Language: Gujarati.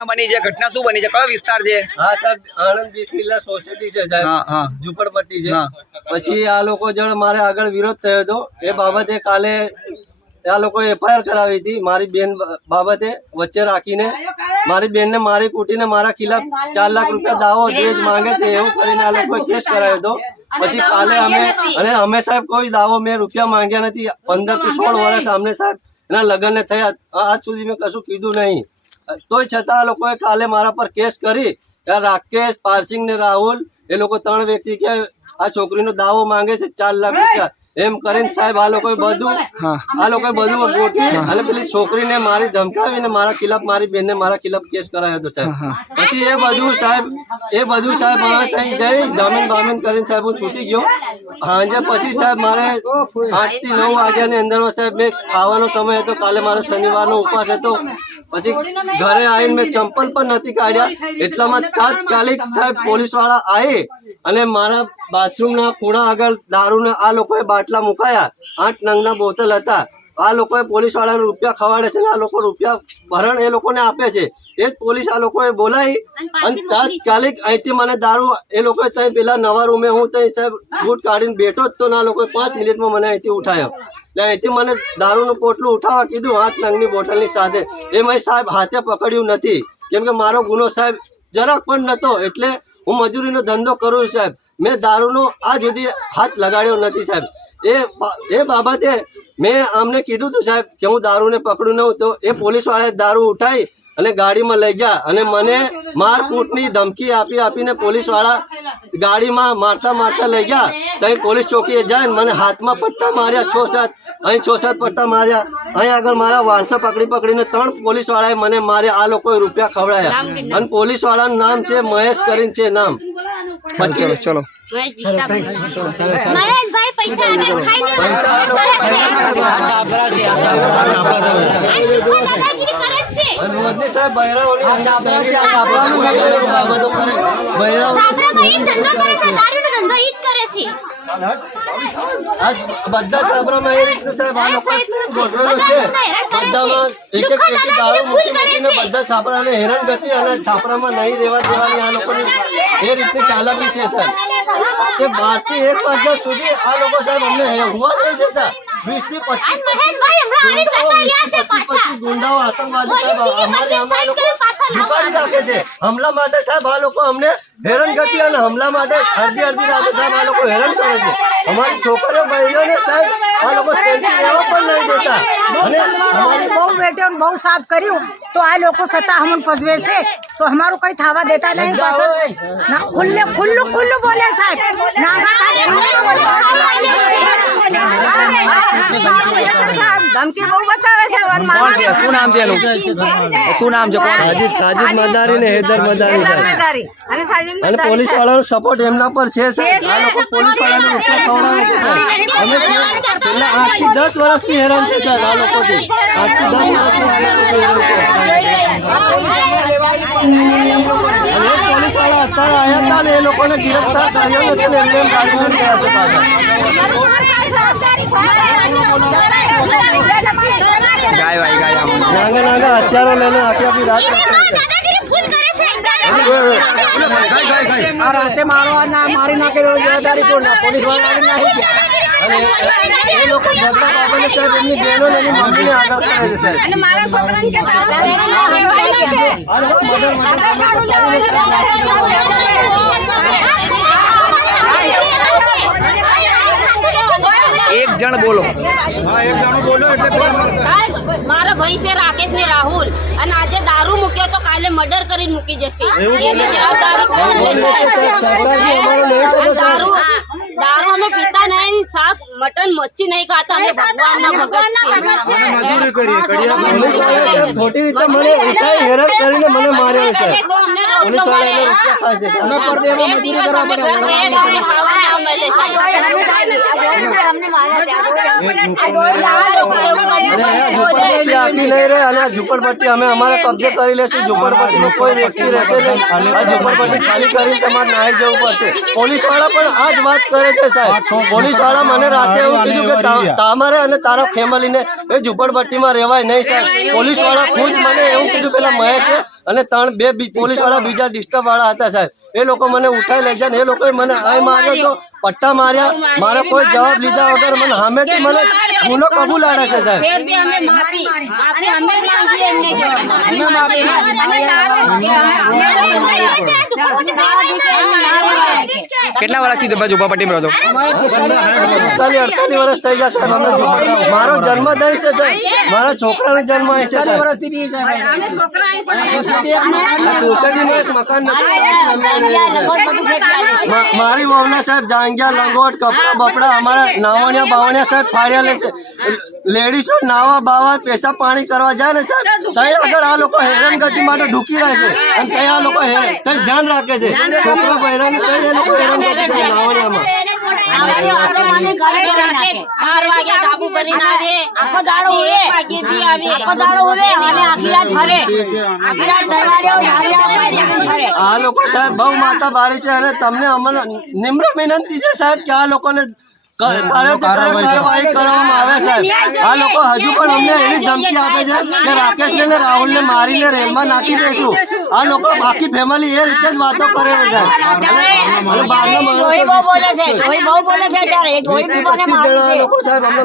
બની છે ઘટના શું બની છે કયો વિસ્તાર છે? હા સાહેબ, આણંદ બિસ્મિલ્લા સોસાયટી છે સાહેબ, ઝુંપડપટ્ટી છે. પછી આ લોકો જોડે મારે આગળ વિરોધ થયો હતો. એ બાબતે કાલે આ લોકો FIR કરાવી હતી મારી બેન બાબતે. વચ્ચે રાખીને મારી બેનને મારી કૂટીને મારા ખિલાફ 4 લાખ રૂપિયા દાવો દહેજ માંગે છે એવું કરીને આ લોકોએ કેસ કરાવ્યો હતો. પછી કાલે અમે સાહેબ કોઈ દાવો મેં રૂપિયા માંગ્યા નથી. 15 થી 16 વર્ષ અમને સાહેબ એના લગ્નને થયા, આજ સુધી મેં કશું કીધું નહીં. તોય છતાં આ લોકોએ કાલે મારા પર કેસ કરી. રાકેશ, પારસિંગ ને રાહુલ એ લોકો 3 વ્યક્તિ કે આ છોકરીનો દાવો માંગે છે 4 લાખ રૂપિયા એમ કરીને સાહેબ આ લોકોએ બધું ગોઠવી અને પેલી છોકરીને મારી ધમકાવીને મારા ખિલાફ, મારી બેનને મારા ખિલાફ કેસ કરાયો હતો સાહેબ. પછી એ બધું સાહેબ હવે ત્યાં જઈ જામીન કરીને સાહેબ હું છૂટી ગયો. સાંજે પછી સાહેબ મારે 8 થી 9 વાગ્યાની અંદરમાં સાહેબ મેં ખાવાનો સમય હતો. કાલે મારો શનિવારનો ઉપવાસ હતો. પછી ઘરે આવીને મેં ચંપલ પણ નથી કાઢ્યા. એટલામાં તાત્કાલિક સાહેબ પોલીસ વાળા આવી અને મારા બાથરૂમના ખૂણા આગળ દારૂના આ લોકોએ બાટલા મુકાયા. 8 નંગના બોતલ હતા. આ લોકોએ પોલીસ વાળાને રૂપિયા ખવાડે છે ને આ લોકો રૂપિયા ભરણ એ લોકોને આપે છે. એ જ પોલીસ આ લોકોએ બોલાવી અને તાત્કાલિક અહીંથી મને દારૂ એ લોકોએ ત્યાં પેલા નવા રૂમે હું ત્યાં સાહેબ બૂટ કાઢીને બેઠો જ તો ના લોકોએ 5 મિનિટમાં મને અહીંથી ઉઠાયો. એટલે અહીંથી મને દારૂનું પોટલું ઉઠાવવા કીધું 8 નંગની બોટલની સાથે. એ મેં સાહેબ હાથે પકડ્યું નથી કેમ કે મારો ગુનો સાહેબ જરાક પણ નહોતો. એટલે હું મજૂરીનો ધંધો કરું છું સાહેબ. મેં દારૂનો આજ સુધી હાથ લગાડ્યો નથી સાહેબ. એ બાબતે મેં આમને કીધું હતું સાહેબ કે હું દારૂને પકડું નહીં. તો એ પોલીસવાળાએ દારૂ ઉઠાવી અને ગાડીમાં લઈ ગયા અને મને મારકૂટની ધમકી આપીને પોલીસવાળા ગાડીમાં મારતા લઈ ગયા. ત્યાં પોલીસ ચોકીએ જાય મને હાથમાં પટ્ટા માર્યા 6-7, અહીં 6-7 પટ્ટા માર્યા. અહીં આગળ મારા વારસા પકડીને 3 પોલીસવાળાએ મને માર્યા. આ લોકોએ રૂપિયા ખવડાયા અને પોલીસવાળાનું નામ છે મહેશ કરીને છે નામ. પછી ચલો બધા છાપરામાં એ રીતનું સાહેબ આ લોકો ગોઠવેલું છે. બધામાં એક દારૂ મૂકીને બધા છાપરાને હેરાનગતિ અને છાપરામાં નહીં રહેવા દેવાની આ લોકોની એ રીતની ચાલાકી છે સાહેબ. કે 12 થી 1 વાગ્યા સુધી આ લોકો સાહેબ અમને હોવા નહીં દેતા. 20 થી 25 ગુંડાઓ આતંકવાદી સાહેબ અમારે ઝુકાડી રાખે છે. હમલા માટે સાહેબ આ લોકો અમને હેરાનગતિ અને હમલા માટે અડધી રાતે સાહેબ આ લોકો હેરાન કરે છે. અમારી છોકરીઓ બહેનોને સાહેબ આ લોકો સ્ટેન્ડિંગ રહેવા પણ નહીં દેતા. અને हमारे बहु बेटे और बहु साफ કર્યું તો આ લોકો સત્તા હમણ પજવે છે તો हमाરું કઈ થવા દેતા નહીં. ના ખુલ્લું બોલે સાહેબ. ધમકી બહુ બતાવે છે. શું નામ છે એનું? શું નામ છે? સાજિદ મદારી ને હૈદર મદારી અને પોલીસ વાળાનો સપોર્ટ એમના પર છે. આ લોકો પોલીસ વાળાને રૂપિયા ખવડાવે છે. અમે છેલ્લા 8 થી 10 વર્ષથી હેરાન છે સાહેબ આ લોકોથી. 8 થી 10 વર્ષથી પોલીસ વાળા અત્યારે આવ્યા હતા ને એ લોકોને ગિરફ્તાર કર્યો નથી ને એમને ગાડીમાં ગયા છે પાછા. નાના હથિયારો લઈને આખી રાત રાતે મારી નાખે જવાબદારી પોલીસ વાળા નાખી ગયા. અને એ લોકો ઝઘડા બાબતે સાહેબ એમની બહેનો અને મમ્મીને આગળ કરે છે સાહેબ. એક જણ બોલો. સાહેબ મારા ભાઈ છે રાકેશ ને રાહુલ અને આજે દારૂ મૂક્યો તો કાલે મર્ડર કરીને મૂકી જશે. એની જવાબદારી દારૂ અમે પીતા નહીં, શાક મટન મચ્છી નહીં ખાતા. અમે ભગવાનના ભગત છીએ. ખોટી રીતે મને ઉઠાઈ હેરાન કરીને મને માર્યો છે. પોલીસ વાળાને ઝુંપડપટ્ટી અમે અમારા કબજે કરી લેશું. ઝુંપડપટ્ટીમાં કોઈ વ્યક્તિ રહેશે નહીં. આ ઝુંપડપટ્ટી ખાલી કરીને તમારે નાહી જવું પડશે. પોલીસ વાળા પણ આ જ વાત કરે છે સાહેબ. પોલીસ વાળા મને રાતે એવું કીધું કે તમારે અને તારા ફેમિલીને એ ઝુંપડપટ્ટીમાં રહેવાય નહીં સાહેબ. પોલીસ વાળા ખુદ મને એવું કીધું પેલા મહેશે અને બે પોલીસ વાળા બીજા ડિસ્ટર્બ વાળા હતા સાહેબ. એ લોકો મને ઉઠાઈ લઈ જાય ને એ લોકોએ મને અહીં માર્યો તો પટ્ટા માર્યા. મારો કોઈ જવાબ લીધા વગર મને સામેથી મને ગુનો કબૂલાડે છે સાહેબ. फिर भी हमें माफी माफी हमें मांगी है हमने क्या કેટલા વર્ષથી તમે ઝુંપડપટ્ટીમાં રહો છો? 48 વર્ષ થઈ ગયા સાહેબ. અમે મારો જન્મ દઈ છે સાહેબ. મારા છોકરાનો જન્મ અહીં છે સાહેબ. આ સોસાયટીમાં એક મકાન નથી. મારી વહુના સાહેબ જાંગિયા લંગોટ કપડા બપડા અમારા નાવણિયા બાવણિયા સાહેબ ફાડ્યા લે છે. લેડીઝો નાવા બાવા પેશાબ પાણી કરવા જાય ને સાહેબ ત્યાં આગળ આ લોકો હેરાનગતિ માટે ઢૂકી રહે છે અને ત્યાં આ લોકો ત્યાં ધ્યાન રાખે છે. છોકરા બહેરાની ત્યાં એ લોકો હેરાનગતિ કરે નાવણિયામાં. 12 વાગ્યા કાબુ કરીને આવે આખો દાડો 1 વાગે બી આવે આ લોકો સાહેબ બહુ માતા ભારી છે અને તમને અમને નિમ્ર વિનંતી છે સાહેબ કે આ લોકોને કાર્યવાહી કરવામાં આવે સાહેબ. આ લોકો હજુ પણ અમને એવી ધમકી આપે છે કે રાકેશને ને રાહુલને મારીને રેલમાં નાખી દઈશું. આ લોકો બાકી ફેમિલી એ રીતે જ વાતો કરે છે સાહેબ. અને બહારના માણસો લોકો સાહેબ અમને